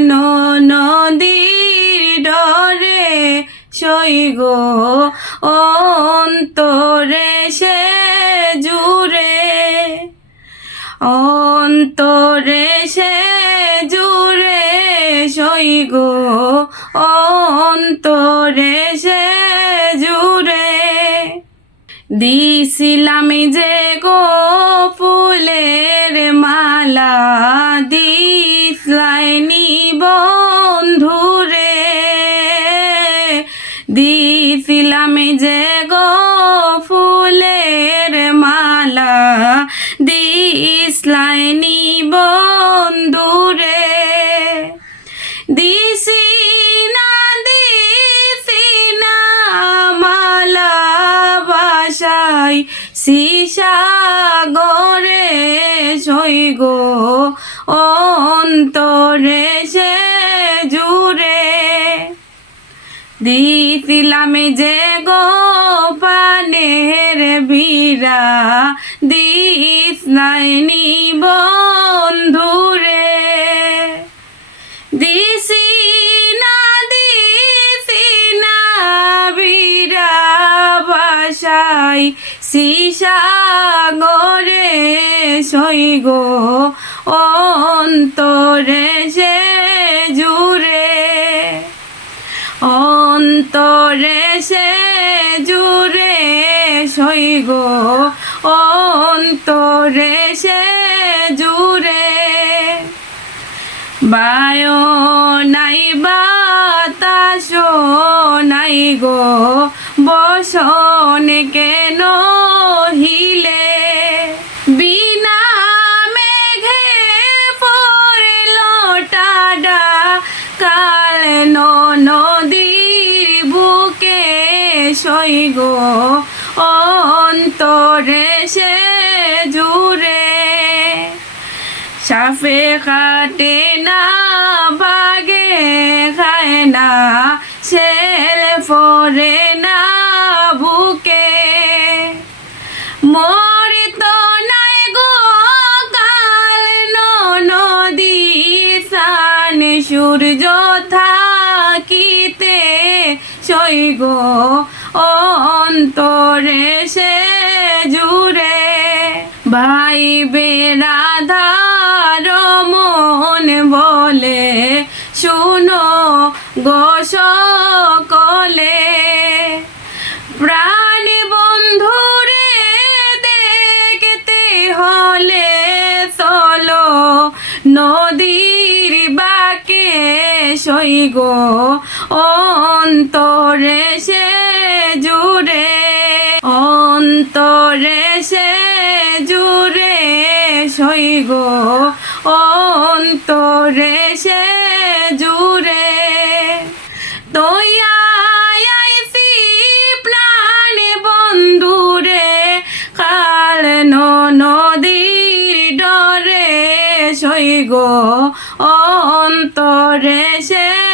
No নদীর ডরে সৈগ অন্তরে সে জুড়ে, অন্তরে সে জুড়ে সৈগ অন্তরে সে জুড়ে দিছিলাম যে গো ফুলের মালা দি দিছিলাম যে গো ফুলের মালা। দিসলাইনি বন্ধুরে। দিছি না দিছি না মালা বাসাই সিসা গরে সই গো অন্তরে। দিছিলাম যে গো পানের বীরা। দিস নাইনি বন্ধুরে দিছি না দিছি না বীরা বাসাই সিসা গরে সই গো অন্তরে সে অন্তরে সে জুড়ে সই গো, অন্তরে সে জুড়ে। বায়ো নাই বাতাস নাই গো, বসন কেন হিলে? সই গো। অন্তরে সে জুড়ে সাফে কাটে না, বাগে খায় না ছেল ফরে না বুকে। মরিত নাই গো কাল নদী সান সূর্য থাকিতে সই গো। অন্তরে সে জুড়ে ভাই বেড়াধার মন বলে, শুনো গোস কলে প্রাণ বন্ধুরে দেখতে হলে চলো নদীর বাকে সই গো অন্তরে সে সই গো? অন্তরে সে জুড়ে তৈয়াইছি প্রাণ বন্ধুরে কাল নদীর ডরে সই গো। অন্তরে সে